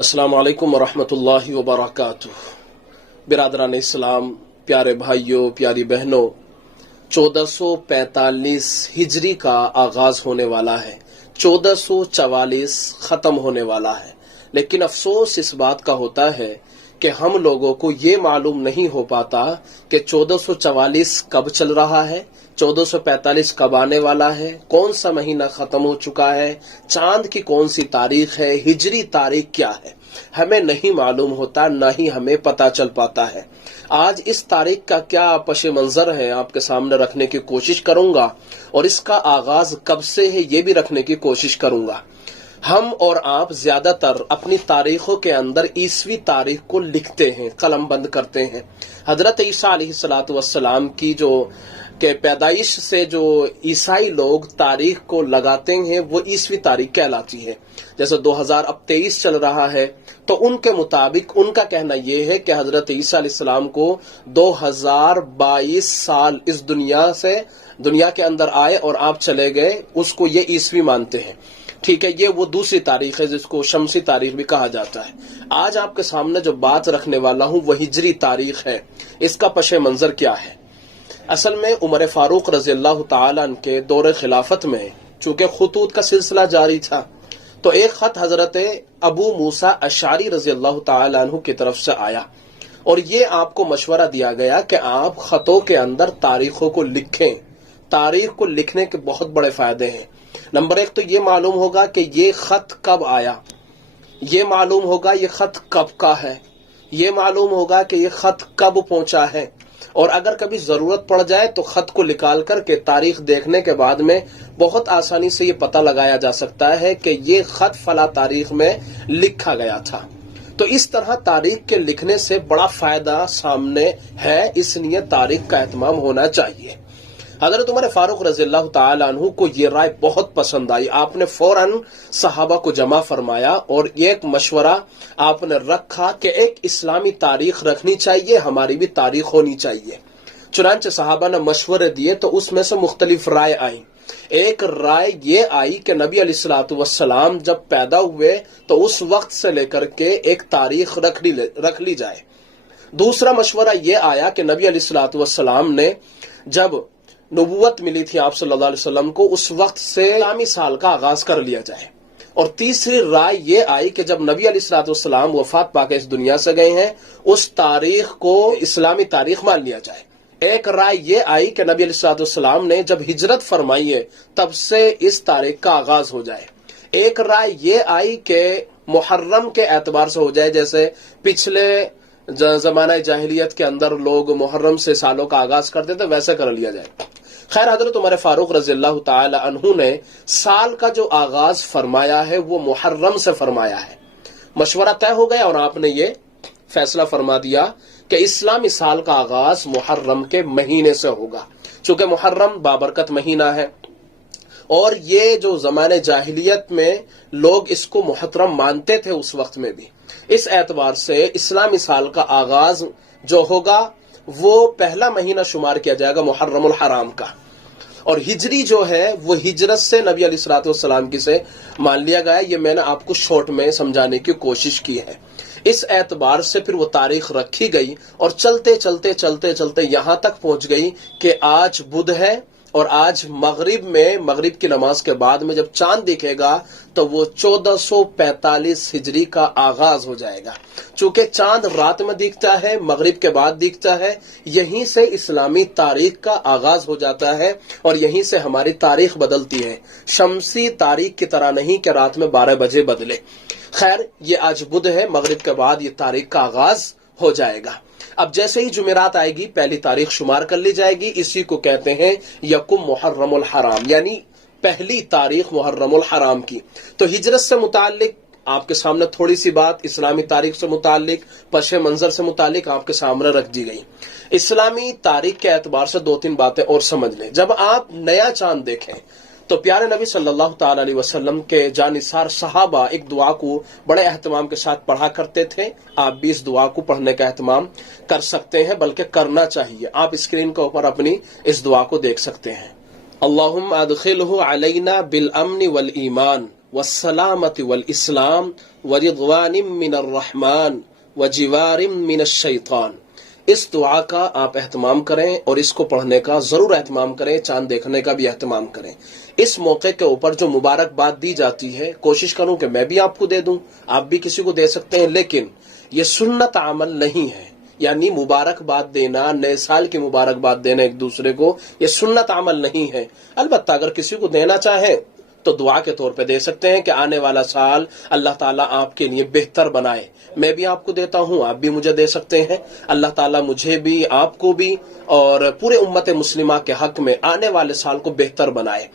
अस्सलाम वालेकुम वरहमतुल्लाहि वबरकातुह। बिरादरान इस्लाम, प्यारे भाइयों, प्यारी बहनों, 1445 हिजरी का आगाज होने वाला है, 1444 खत्म होने वाला है। लेकिन अफसोस इस बात का होता है कि हम लोगों को ये मालूम नहीं हो पाता कि 1444 कब चल रहा है, 1445 कब आने वाला है, कौन सा महीना खत्म हो चुका है, चांद की कौन सी तारीख है, हिजरी तारीख क्या है, हमें नहीं मालूम होता, ना ही हमें पता चल पाता है। आज इस तारीख का क्या पश मंजर है आपके सामने रखने की कोशिश करूंगा और इसका आगाज कब से है ये भी रखने की कोशिश करूंगा। हम और आप ज्यादातर अपनी तारीखों के अंदर ईसवी तारीख को लिखते हैं, कलम बंद करते हैं। हजरत ईसा अलैहिस्सलातु वस्सलाम की जो के पैदाइश से जो ईसाई लोग तारीख को लगाते हैं वो ईसवी तारीख कहलाती है। जैसे 2023 चल रहा है तो उनके मुताबिक उनका कहना यह है कि हजरत ईसा अलैहिस्सलाम को 2022 साल इस दुनिया के अंदर आए और आप चले गए, उसको ये ईसवी मानते हैं। ठीक है, ये वो दूसरी तारीख है जिसको शमसी तारीख भी कहा जाता है। आज आपके सामने जो बात रखने वाला हूं वो हिजरी तारीख है। इसका पशे मंजर क्या है? असल में उमर फारूक रज़ियल्लाहु ताला अन्हु के दौरे खिलाफत में चूंकि खुतूत का सिलसिला जारी था तो एक खत हजरत अबू मूसा अशारी रज़ियल्लाहु ताला अन्हु की तरफ से आया और ये आपको मशवरा दिया गया कि आप खतों के अंदर तारीखों को लिखें। तारीख को लिखने के बहुत बड़े फायदे हैं। नंबर एक तो ये मालूम होगा कि ये खत कब आया, ये मालूम होगा ये खत कब का है, ये मालूम होगा कि ये खत कब पहुंचा है, और अगर कभी जरूरत पड़ जाए तो खत को निकाल करके तारीख देखने के बाद में बहुत आसानी से ये पता लगाया जा सकता है कि ये खत फला तारीख में लिखा गया था। तो इस तरह तारीख के लिखने से बड़ा फायदा सामने है, इसलिए तारीख का एहतमाम होना चाहिए। हजरत उमर फारूक रज़ियल्लाहु ताला अन्हु को ये राय बहुत पसंद आई। आपने फौरन सहाबा को जमा फरमाया और एक मशवरा आपने रखा कि एक इस्लामी तारीख रखनी चाहिए, हमारी भी तारीख होनी चाहिए। चुनांचे सहाबा ने मशवरे दिए तो उसमें से मुख्तलिफ राय आई। एक राय ये आई कि नबी अलैहिस्सलातु वस्सलाम जब पैदा हुए तो उस वक्त से लेकर के एक तारीख रख ली जाए। दूसरा मशवरा ये आया कि नबी अलैहिस्सलातु वस्सलाम ने जब नबूवत मिली थी आप सल्लल्लाहु अलैहि वसल्लम को, उस वक्त से इस्लामी साल का आगाज कर लिया जाए। और तीसरी राय ये आई कि जब नबी अलैहिस्सलातु वस्सलाम वफात पाके इस दुनिया से गए हैं उस तारीख को इस्लामी तारीख मान लिया जाए। एक राय ये आई कि नबी अलैहिस्सलातु वस्सलाम ने जब हिजरत फरमाई है तब से इस तारीख का आगाज हो जाए। एक राय ये आई कि मुहर्रम के एतबार से हो जाए, जैसे पिछले जमाना जाहिलियत के अंदर लोग मुहर्रम से सालों का आगाज करते थे, वैसे कर लिया जाए। खैर, हजरत उमर फारूक रज़ियल्लाहु ताला अन्हु ने साल का जो आगाज फरमाया है वो मुहर्रम से फरमाया है। मशवरा तय हो गया और आपने ये फैसला फरमा दिया कि इस्लामी साल का आगाज मुहर्रम के महीने से होगा। चूंकि मुहर्रम बाबरकत महीना है और ये जो जमाने जाहिलियत में लोग इसको मुहतरम मानते थे उस वक्त में भी, इस एतबार से इस्लामी साल का आगाज जो होगा वो पहला महीना शुमार किया जाएगा मुहर्रमुल हराम का। और हिजरी जो है वो हिजरत से नबी अलैहिस्सलातु वस्सलाम की से मान लिया गया। ये मैंने आपको शॉर्ट में समझाने की कोशिश की है। इस एतबार से फिर वो तारीख रखी गई और चलते चलते चलते चलते यहां तक पहुंच गई कि आज बुध है और आज मगरिब की नमाज के बाद में जब चांद दिखेगा तो वो 1445 हिजरी का आगाज हो जाएगा। चूंकि चांद रात में दिखता है, मगरिब के बाद दिखता है, यहीं से इस्लामी तारीख का आगाज हो जाता है और यहीं से हमारी तारीख बदलती है। शमसी तारीख की तरह नहीं कि रात में 12 बजे बदले। खैर, ये आज बुध है, मगरिब के बाद ये तारीख का आगाज हो जाएगा। अब जैसे ही जुमेरात आएगी पहली तारीख शुमार कर ली जाएगी। इसी को कहते हैं यकुम मुहर्रमुल हराम, यानी पहली तारीख मुहर्रमुल हराम की। तो हिजरत से मुतालिक आपके सामने थोड़ी सी बात, इस्लामी तारीख से मुतालिक, पशे मंजर से मुतालिक आपके सामने रख दी गई। इस्लामी तारीख के एतबार से 2-3 बातें और समझ लें। जब आप नया चांद देखें तो प्यारे नबी सल्लल्लाहु ताला अलैहि वसल्लम के जानिसार सहाबा एक दुआ को बड़े एहतमाम के साथ पढ़ा करते थे। आप भी इस दुआ को पढ़ने का एहतमाम कर सकते हैं, बल्कि करना चाहिए। आप स्क्रीन के ऊपर अपनी इस दुआ को देख सकते हैं। अल्लाहुम्मा अदखिलहु अलैना बिल अम्न वल ईमान والسلامة والإسلام ورضوان من الرحمن وجوار من الشیطان۔ اس دعا کا آپ اہتمام کریں اور اس کو پڑھنے کا ضرور اہتمام کریں، چاند دیکھنے کا بھی اہتمام کریں۔ اس موقع کے اوپر جو مبارکباد دی جاتی ہے کوشش کروں کہ میں بھی آپ کو دے دوں، آپ بھی کسی کو دے سکتے ہیں، لیکن یہ سنت عمل نہیں ہے، یعنی مبارکباد دینا، نئے سال کی مبارکباد دینا ایک دوسرے کو، یہ سنت عمل نہیں ہے۔ البتہ اگر کسی کو دینا چاہیں تو دعا کے طور پہ دے سکتے ہیں کہ آنے والا سال اللہ تعالیٰ آپ کے لیے بہتر بنائے۔ میں بھی آپ کو دیتا ہوں، آپ بھی مجھے دے سکتے ہیں۔ اللہ تعالیٰ مجھے بھی، آپ کو بھی اور پورے امت مسلمہ کے حق میں آنے والے سال کو بہتر بنائے۔